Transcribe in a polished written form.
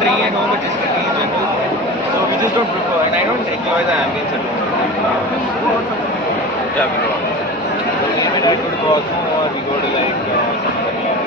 not drinking at home, but just drinking in general. So we just don't prefer, and I don't enjoy the ambience at home. Yeah, we go. So maybe I go to Cosmo or we go to like some other club.